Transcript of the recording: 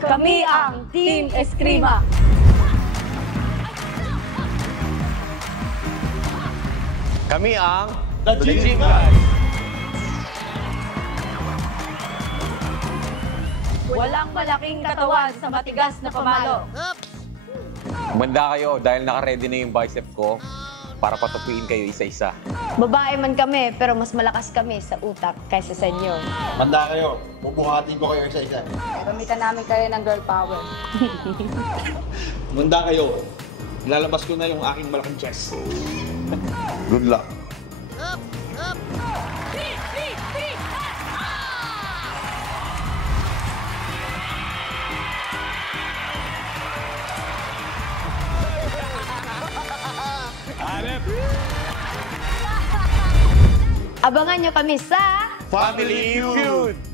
Kami ang Team Eskrima. Kami ang The Gym Guys. Walang malaking katawan sa matigas na pamalo. Manda kayo dahil naka-ready na yung bicep ko para patupiin kayo isa-isa. Babae man kami, pero mas malakas kami sa utak kaysa sa inyo. Manda kayo. Bubuhatin ko kayo isa-isa. Gamitan namin kayo ng girl power. Manda kayo. Lalabas ko na yung aking malaking chest. Good luck. Abangan nyo kami sa Family Feud!